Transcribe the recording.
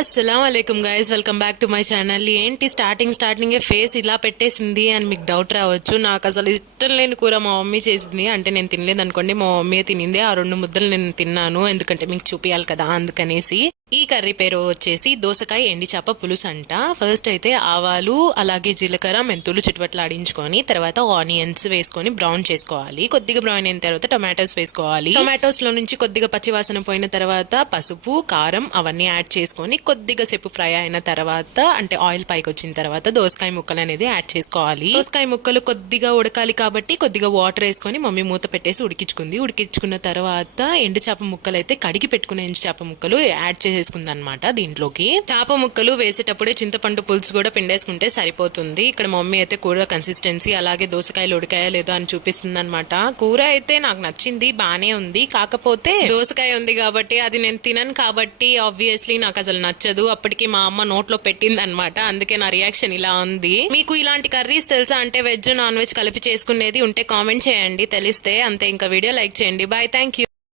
అస్సలాముఅలైకుం guys, welcome back to my channel. ఏంటి starting face ఇలా పెట్టేసింది అని మీకు డౌట్ రావచ్చు. నాకు అసలు ఇష్టం లేని కూర మా మమ్మీ చేసింది. అంటే నేను తినలేదు అనుకోండి, మా మమ్మీ తినింది. ఆ 2 ముద్దలు నేను తిన్నాను, ఎందుకంటే మీకు చూపించాలి కదా అందుకనేసి. ఈ కర్రీ పేరు వచ్చేసి దోసకాయ ఎండి చేప పులుసు అంట. ఫస్ట్ అయితే ఆవాలు అలాగే జీలకర్ర మెంతులు చిట్వట్లాడించుకొని తర్వాత ఆనియన్స్ వేసుకొని బ్రౌన్ చేసుకోవాలి. కొద్దిగా బ్రౌన్ అయిన తర్వాత టొమాటోస్ వేసుకోవాలి. టొమాటోస్ లో నుంచి కొద్దిగా పచ్చివాసన పోయిన తర్వాత పసుపు కారం అవన్నీ యాడ్ చేసుకొని కొద్దిగా సేపు ఫ్రై అయిన తర్వాత, అంటే ఆయిల్ పైకి వచ్చిన తర్వాత దోసకాయ ముక్కలు అనేది యాడ్ చేసుకోవాలి. దోసకాయ ముక్కలు కొద్దిగా ఉడకాలి కాబట్టి కొద్దిగా వాటర్ వేసుకొని మమ్మీ మూత పెట్టేసి ఉడికించుకుంది. ఉడికించుకున్న తర్వాత ఎండు చేప ముక్కలు అయితే కడిగి పెట్టుకున్న ఎండు చేప ముక్కలు యాడ్ చేసేసుకుందనమాట. దీంట్లోకి చేప ముక్కలు వేసేటప్పుడే చింతపండు పులుసు కూడా పిండేసుకుంటే సరిపోతుంది. ఇక్కడ మమ్మీ అయితే కూర కన్సిస్టెన్సీ అలాగే దోసకాయలు ఉడికాయా లేదో అని చూపిస్తుంది అనమాట. కూర అయితే నాకు నచ్చింది, బానే ఉంది. కాకపోతే దోసకాయ ఉంది కాబట్టి అది నేను తినను కాబట్టి ఆబ్వియస్లీ నాకు అసలు నచ్చదు. అప్పటికి మా అమ్మ నోట్లో పెట్టింది అనమాట, అందుకే నా రియాక్షన్ ఇలా ఉంది. మీకు ఇలాంటి కర్రీస్ తెలుసా? అంటే వెజ్ నాన్ వెజ్ కలిపి చేసుకునేది ఉంటే కామెంట్ చేయండి తెలిస్తే. అంతే, ఇంకా వీడియో లైక్ చేయండి. Bye, thank you.